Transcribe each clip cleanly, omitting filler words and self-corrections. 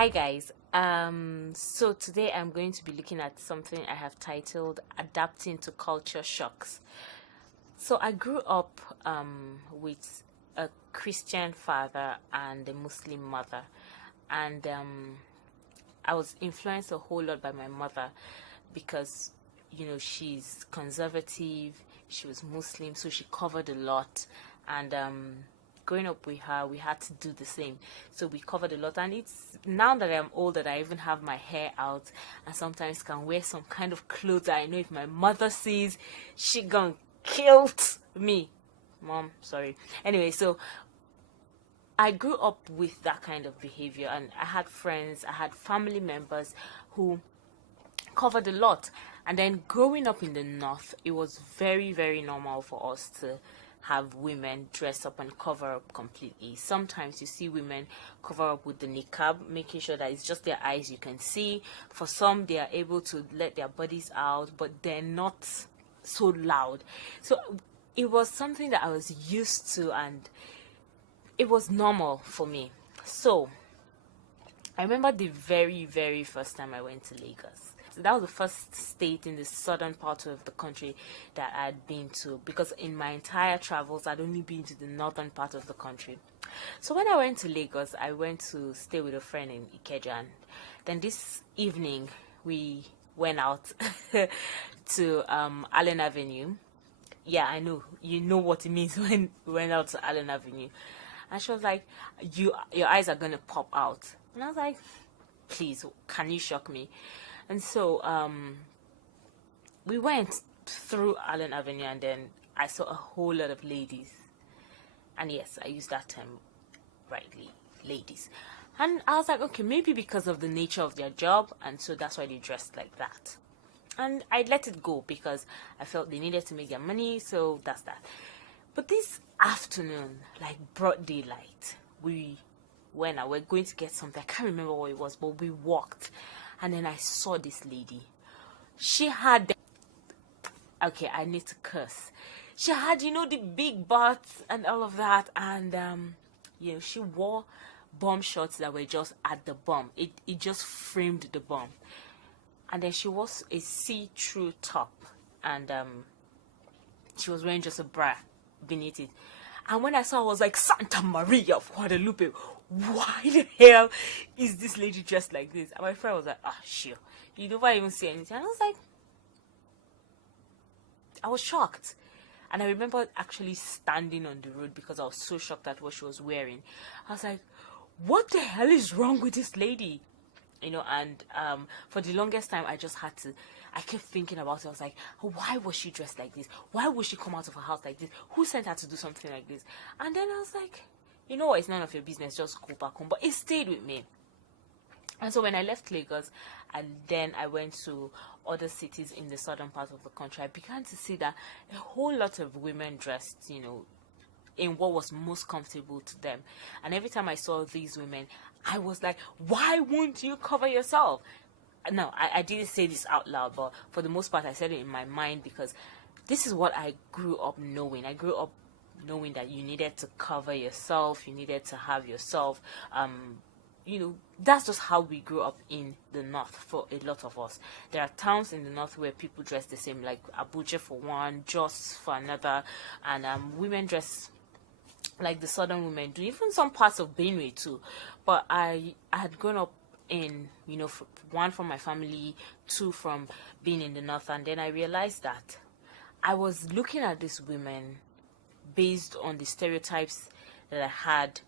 Hi guys. So today I'm going to be looking at something I have titled Adapting to Culture Shocks. So I grew up with a Christian father and a Muslim mother, and I was influenced a whole lot by my mother because she's conservative, she was Muslim, so she covered a lot, and growing up with her, we had to do the same. So we covered a lot, and it's now that I'm old that I even have my hair out, and sometimes can wear some kind of clothes that I know if my mother sees, she gonna kill me. Mom, sorry. Anyway, so I grew up with that kind of behavior, and I had friends, I had family members who covered a lot. And then growing up in the north, it was very, very normal for us to have women dress up and cover up completely. Sometimes you see women cover up with the niqab, making sure that it's just their eyes you can see. For some, they are able to let their bodies out, but they're not so loud. So it was something that I was used to, and it was normal for me. So I remember the very, very first time I went to Lagos. So that was the first state in the southern part of the country that I'd been to, because in my entire travels I'd only been to the northern part of the country. So when I went to Lagos, I went to stay with a friend in Ikeja, and then this evening we went out to Allen Avenue. Yeah, I know, you know what it means when we went out to Allen Avenue. And she was like, your eyes are gonna pop out. And I was like, please, can you shock me? And so we went through Allen Avenue, and then I saw a whole lot of ladies. And yes, I use that term rightly, ladies. And I was like, okay, maybe because of the nature of their job, and so that's why they dressed like that. And I let it go because I felt they needed to make their money, so that's that. But this afternoon, like broad daylight, we went out. We're going to get something. I can't remember what it was, but we walked. And then I saw this lady. She had... Okay, I need to curse. She had, the big butts and all of that. And, she wore bum shorts that were just at the bum. It just framed the bum. And then she wore a see-through top. And she was wearing just a bra beneath it. And when I saw, I was like, Santa Maria of Guadalupe, why the hell is this lady dressed like this? And my friend was like, sure, you never even see anything. And I was like, I was shocked. And I remember actually standing on the road because I was so shocked at what she was wearing. I was like, what the hell is wrong with this lady? And for the longest time, I kept thinking about it. I was like, why was she dressed like this? Why would she come out of her house like this? Who sent her to do something like this? And then I was like, you know what? It's none of your business. Just go back home. But it stayed with me. And so when I left Lagos, and then I went to other cities in the southern part of the country, I began to see that a whole lot of women dressed, in what was most comfortable to them. And every time I saw these women, I was like, why won't you cover yourself? No, I didn't say this out loud, but for the most part I said it in my mind because this is what I grew up knowing. I grew up knowing that you needed to cover yourself, you needed to have yourself. That's just how we grew up in the north for a lot of us. There are towns in the north where people dress the same, like Abuja for one, Jos for another, and women dress like the southern women do, even some parts of Benue too. But I had grown up in, one from my family, two from being in the north, and then I realized that I was looking at these women based on the stereotypes that I had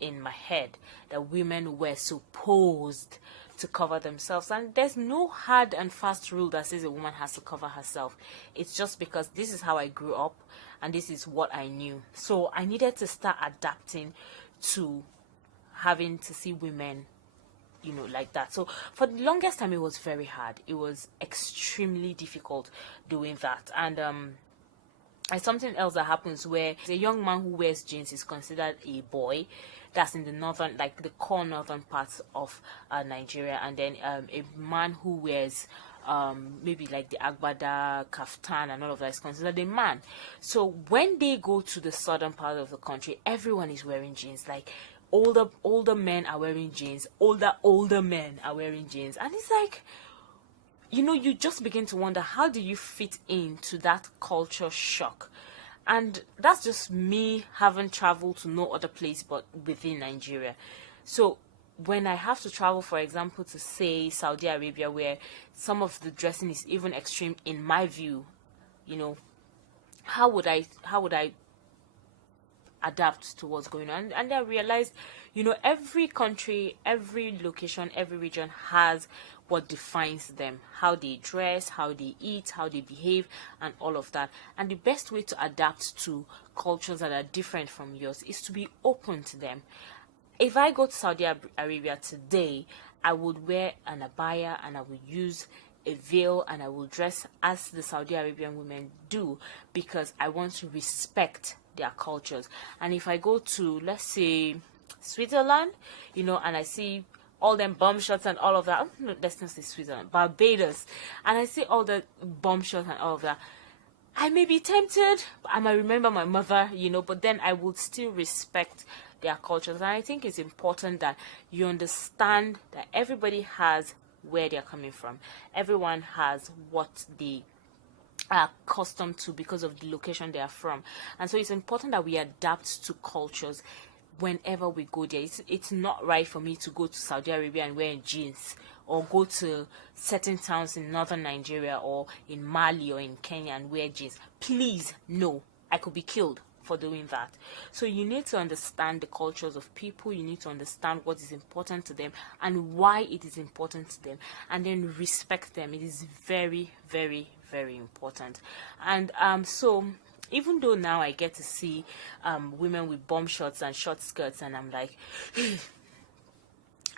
in my head, that women were supposed to cover themselves. And there's no hard and fast rule that says a woman has to cover herself. It's just because this is how I grew up and this is what I knew. So I needed to start adapting to having to see women like that. So for the longest time it was very hard. It was extremely difficult doing that. And something else that happens where a young man who wears jeans is considered a boy. That's in the northern, like the core northern parts of Nigeria. And then a man who wears maybe like the agbada, kaftan and all of that is considered a man. So when they go to the southern part of the country, everyone is wearing jeans. Like older men are wearing jeans, older men are wearing jeans, and it's like, you just begin to wonder, how do you fit into that culture shock? And that's just me having traveled to no other place but within Nigeria. So when I have to travel, for example, to say Saudi Arabia, where some of the dressing is even extreme in my view, how would I adapt to what's going on? And I realized, every country, every location, every region has what defines them, how they dress, how they eat, how they behave, and all of that. And the best way to adapt to cultures that are different from yours is to be open to them. If I go to Saudi Arabia today, I would wear an abaya and I would use a veil and I will dress as the Saudi Arabian women do, because I want to respect their cultures. And if I go to, let's say, Switzerland, and I see all them bomb shots and all of that, no, let's not say Switzerland, Barbados, and I see all the bomb shots and all of that, I may be tempted, I might remember my mother, but then I would still respect their cultures. And I think it's important that you understand that everybody has where they're coming from. Everyone has what they are accustomed to because of the location they are from. And so it's important that we adapt to cultures whenever we go there. It's not right for me to go to Saudi Arabia and wear jeans, or go to certain towns in northern Nigeria or in Mali or in Kenya and wear jeans. Please, no. I could be killed for doing that. So you need to understand the cultures of people. You need to understand what is important to them and why it is important to them, and then respect them. It is very, very, very important. And so even though now I get to see women with bomb shorts and short skirts, and I'm like,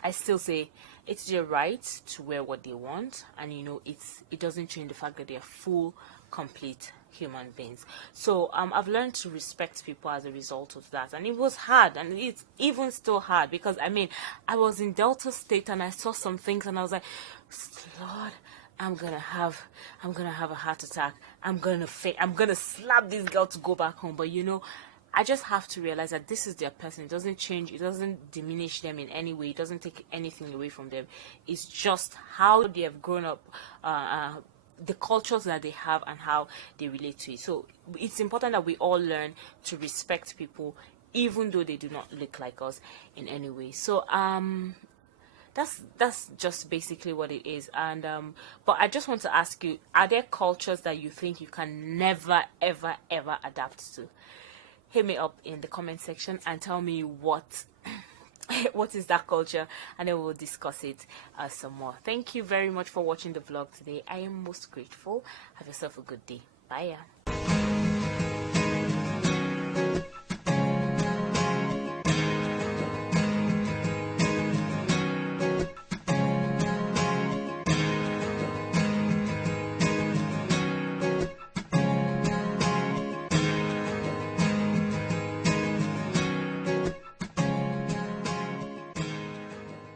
I still say it's their right to wear what they want, and it doesn't change the fact that they are full, complete human beings. So I've learned to respect people as a result of that, and it was hard, and it's even still hard, because I was in Delta State and I saw some things and I was like, Lord, I'm gonna have a heart attack. I'm gonna slap this girl to go back home. But I just have to realize that this is their person. It doesn't change. It doesn't diminish them in any way. It doesn't take anything away from them. It's just how they have grown up, the cultures that they have, and how they relate to it. So it's important that we all learn to respect people, even though they do not look like us in any way. So that's just basically what it is. And but I just want to ask you, are there cultures that you think you can never ever ever adapt to? Hit me up in the comment section and tell me what is that culture, and then we'll discuss it some more. Thank you very much for watching the vlog today. I am most grateful. Have yourself a good day. Bye.